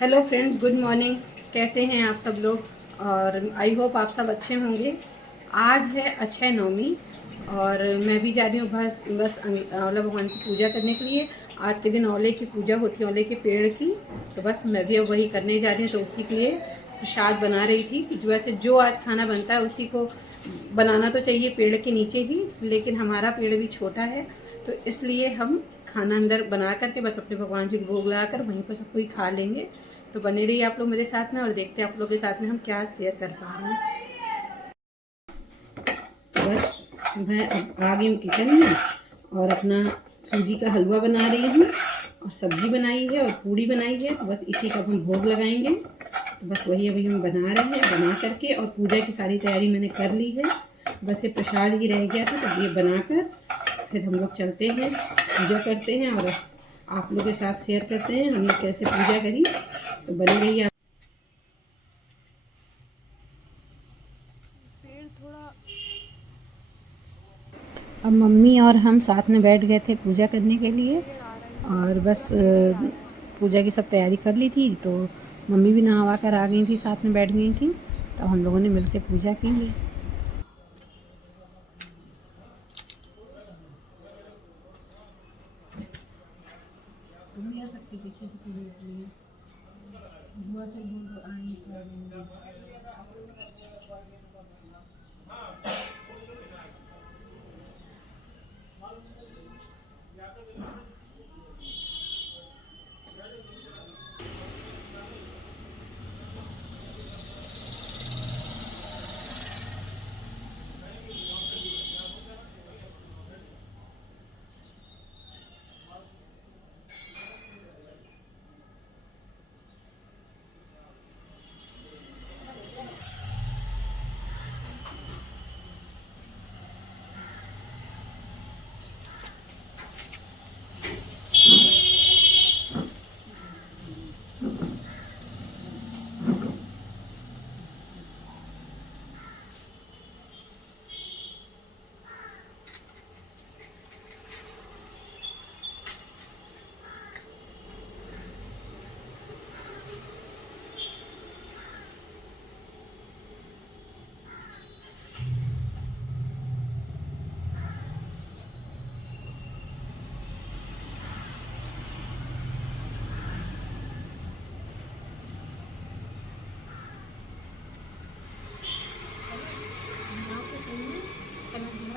Hello friends, good morning. कैसे हैं आप सब लोग? और आई होप आप सब अच्छे होंगे। आज है अक्षय नवमी और मैं भी जा रही हूँ बस औला भगवान की पूजा करने के लिए। आज के दिन औले की पूजा होती है, औले के पेड़ की। तो बस मैं भी अब वही करने जा रही हूँ। तो उसी के लिए प्रसाद बना रही थी कि वैसे जो आज खाना बनता है उसी को बनाना तो चाहिए पेड़ के नीचे ही, लेकिन हमारा पेड़ भी छोटा है तो इसलिए हम खाना अंदर बना करके बस अपने भगवान जी को भोग लगा कर वहीं पर सब कोई खा लेंगे। तो बने रहिए आप लोग मेरे साथ में और देखते हैं आप लोग के साथ में हम क्या शेयर कर पा रहे हैं। बस मैं अब आ गई हूँ किचन में और अपना सूजी का हलवा बना रही हूँ और सब्जी बनाई है और पूड़ी बनाई है। तो बस इसी का हम भोग लगाएंगे। तो बस वही अभी हम बना रहे हैं, बना करके और पूजा की सारी तैयारी मैंने कर ली है। बस ये प्रसाद ही रह गया था, तो ये बनाकर फिर हम लोग चलते हैं, पूजा करते हैं और आप लोगों के साथ शेयर करते हैं हमने कैसे पूजा करी। तो बने रहिए आप। अब मम्मी और हम साथ में बैठ गए थे पूजा करने के लिए और बस पूजा की सब तैयारी कर ली थी। तो मम्मी भी नहा कर आ गई थी, साथ में बैठ गई थी। तो हम लोगों ने मिलकर पूजा की है। मम्मी आ सकती पीछे से पूजा के लिए, बुआ से बोल दो आने का।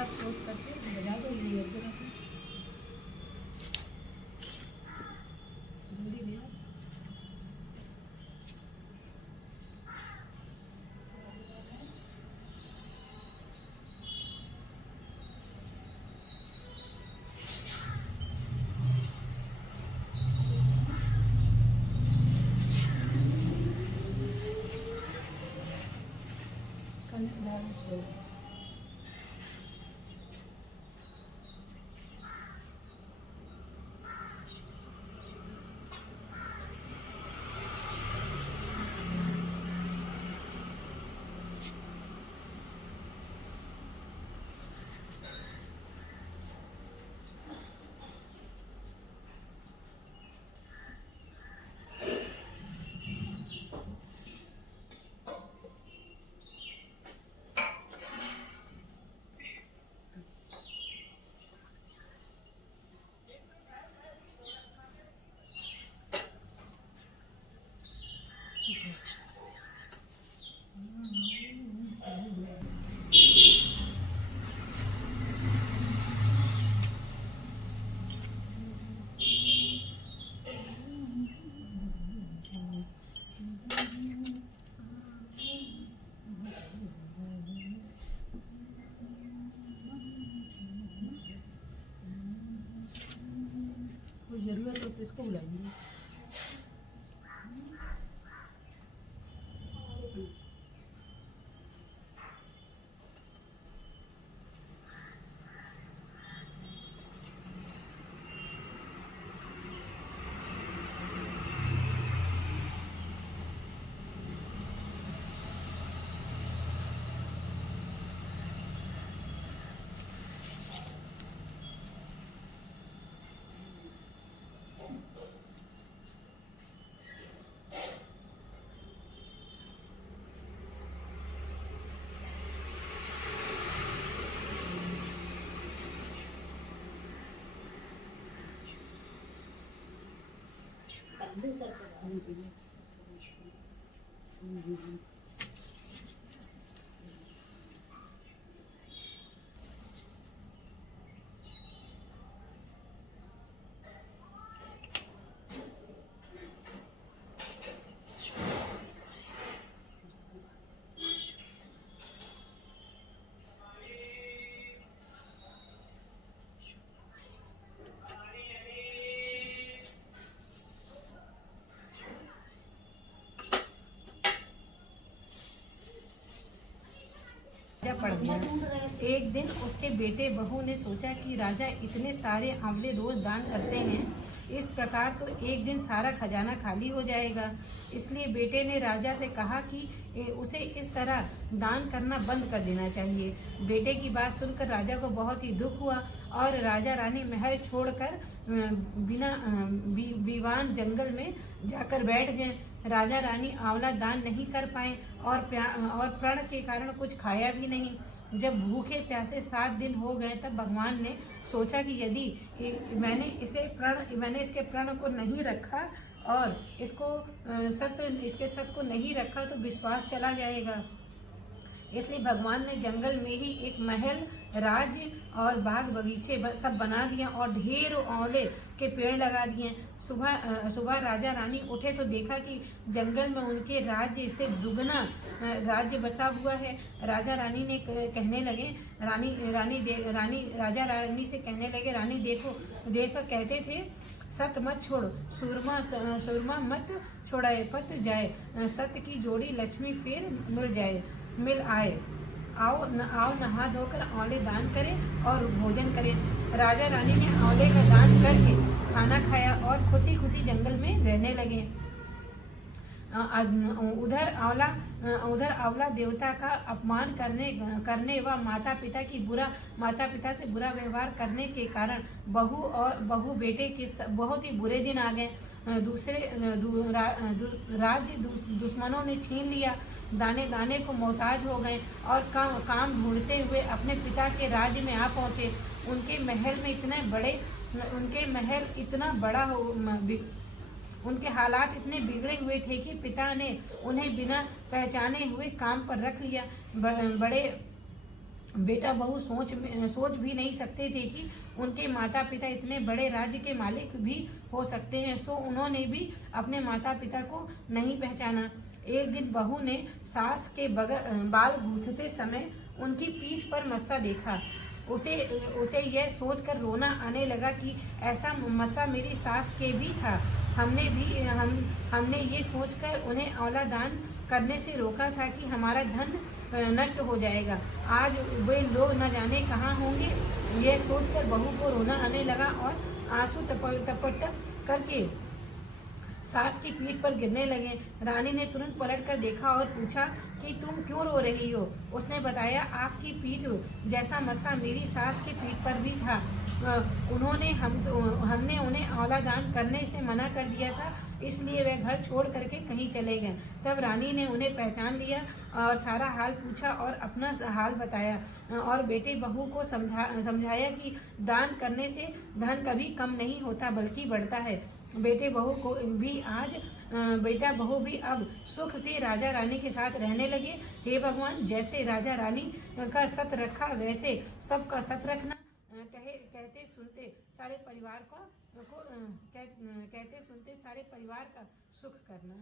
सोच करके बजा दो, ये जल्दी ले आओ। कोई ज़रूरत हो तो इसको बुलाइए। पड़ गया। एक दिन उसके बेटे बहू ने सोचा कि राजा इतने सारे आंवले रोज दान करते हैं, इस प्रकार तो एक दिन सारा खजाना खाली हो जाएगा। इसलिए बेटे ने राजा से कहा कि उसे इस तरह दान करना बंद कर देना चाहिए। बेटे की बात सुनकर राजा को बहुत ही दुख हुआ और राजा रानी महल छोड़कर बिना बीवान जंगल में जाकर बैठ गए। राजा रानी आंवला दान नहीं कर पाए और प्रण के कारण कुछ खाया भी नहीं। जब भूखे प्यासे 7 दिन हो गए तब भगवान ने सोचा कि यदि मैंने इसके प्रण को नहीं रखा और इसके सत्य को नहीं रखा तो विश्वास चला जाएगा। इसलिए भगवान ने जंगल में ही एक महल, राज्य और बाग बगीचे सब बना दिया और ढेरों आंवले के पेड़ लगा दिए। सुबह राजा रानी उठे तो देखा कि जंगल में उनके राज्य से दुगना राज्य बसा हुआ है। राजा रानी ने कहने लगे राजा रानी से कहने लगे, रानी देखो कहते थे सत्य मत छोड़ो, सूरमा मत छोड़ाए पत जाए, सत्य की जोड़ी लक्ष्मी फिर मिल आए। आओ नहा धोकर आंवले दान करें और भोजन करें। राजा रानी ने आंवले का दान करके खाना खाया और खुशी खुशी जंगल में रहने लगे। उधर आंवला देवता का अपमान करने व माता पिता से बुरा व्यवहार करने के कारण बहू बेटे के बहुत ही बुरे दिन आ गए। राज्य दुश्मनों ने छीन लिया, दाने दाने को मोहताज हो गए और काम ढूंढते हुए अपने पिता के राज्य में आ पहुंचे। उनके उनके हालात इतने बिगड़े हुए थे कि पिता ने उन्हें बिना पहचाने हुए काम पर रख लिया। बड़े बेटा बहू सोच भी नहीं सकते थे कि उनके माता पिता इतने बड़े राज्य के मालिक भी हो सकते हैं, सो उन्होंने भी अपने माता पिता को नहीं पहचाना। एक दिन बहू ने सास के बाल गूंथते समय उनकी पीठ पर मस्सा देखा। उसे यह सोचकर रोना आने लगा कि ऐसा मस्सा मेरी सास के भी था। हमने ये सोचकर उन्हें आंवला दान करने से रोका था कि हमारा धन नष्ट हो जाएगा। आज वे लोग न जाने कहाँ होंगे। यह सोचकर बहू को रोना आने लगा और आंसू टपट करके सास की पीठ पर गिरने लगे। रानी ने तुरंत पलटकर देखा और पूछा कि तुम क्यों रो रही हो। उसने बताया, आपकी पीठ जैसा मस्सा मेरी सास की पीठ पर भी था। हमने उन्हें आंवला दान करने से मना कर दिया था, इसलिए वे घर छोड़ करके कहीं चले गए। तब रानी ने उन्हें पहचान लिया और सारा हाल पूछा और अपना हाल बताया और बेटे बहू को समझाया कि दान करने से धन कभी कम नहीं होता बल्कि बढ़ता है। बेटा बहू भी अब सुख से राजा रानी के साथ रहने लगे। हे भगवान, जैसे राजा रानी का सत रखा वैसे सबका सत रखना। कहते सुनते सारे परिवार का सुख करना।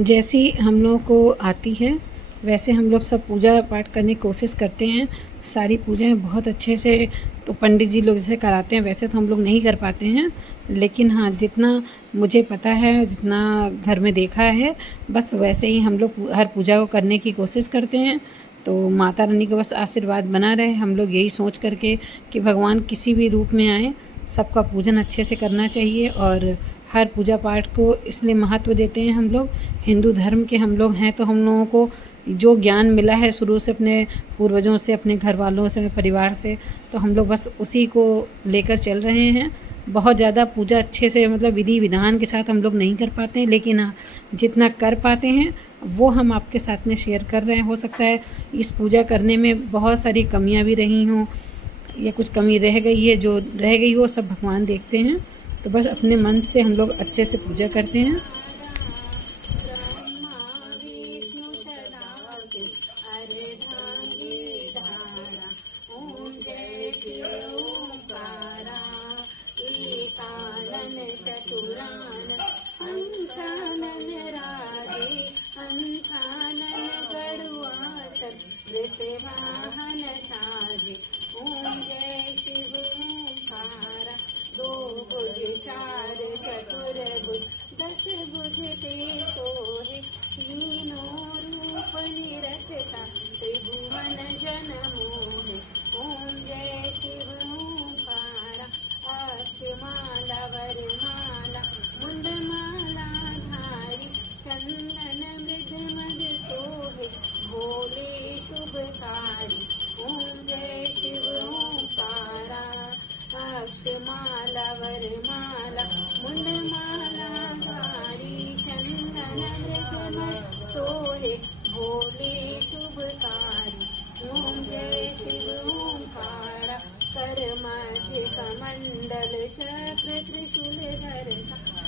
जैसी हम लोगों को आती है वैसे हम लोग सब पूजा पाठ करने की कोशिश करते हैं। सारी पूजाएं बहुत अच्छे से तो पंडित जी लोग जैसे कराते हैं वैसे तो हम लोग नहीं कर पाते हैं, लेकिन हाँ जितना मुझे पता है, जितना घर में देखा है, बस वैसे ही हम लोग हर पूजा को करने की कोशिश करते हैं। तो माता रानी का बस आशीर्वाद बना रहे। हम लोग यही सोच करके कि भगवान किसी भी रूप में आए, सबका पूजन अच्छे से करना चाहिए। और हर पूजा पाठ को इसलिए महत्व देते हैं। हम लोग हिंदू धर्म के हम लोग हैं, तो हम लोगों को जो ज्ञान मिला है शुरू से अपने पूर्वजों से, अपने घर वालों से, अपने परिवार से, तो हम लोग बस उसी को लेकर चल रहे हैं। बहुत ज़्यादा पूजा अच्छे से मतलब विधि विधान के साथ हम लोग नहीं कर पाते हैं, लेकिन हाँ जितना कर पाते हैं वो हम आपके साथ में शेयर कर रहे हैं। हो सकता है इस पूजा करने में बहुत सारी कमियां भी रही हों, या कुछ कमी रह गई है, जो रह गई वो सब भगवान देखते हैं। तो बस अपने मन से हम लोग अच्छे से पूजा करते हैं।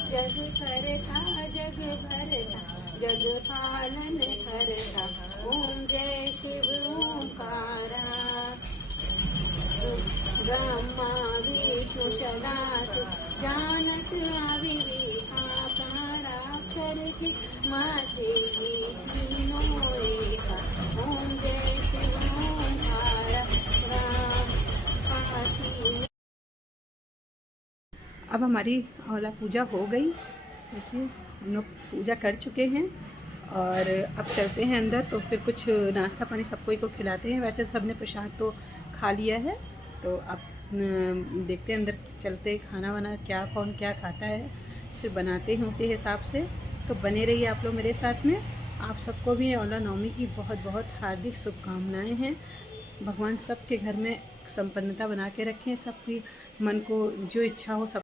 जग करता जग भरता जग पालन करता ओम जय शिव ओंकारा। ब्रह्मा विष्णु सदाशिव जानत अविवेका प्राणाक्षर के माथे तीनों एका ओम जय शिव ओंकारा। राम काशी। अब हमारी औला पूजा हो गई। देखिए हम लोग पूजा कर चुके हैं और अब चलते हैं अंदर, तो फिर कुछ नाश्ता पानी सबको को खिलाते हैं। वैसे सबने प्रसाद तो खा लिया है, तो अब देखते हैं अंदर चलते, खाना वाना क्या कौन क्या खाता है फिर बनाते हैं उसी हिसाब से। तो बने रहिए आप लोग मेरे साथ में। आप सबको भी औला नवमी की बहुत बहुत हार्दिक शुभकामनाएँ हैं। भगवान सबके घर में संपन्नता बना के रखें, सबकी मन को जो इच्छा हो सब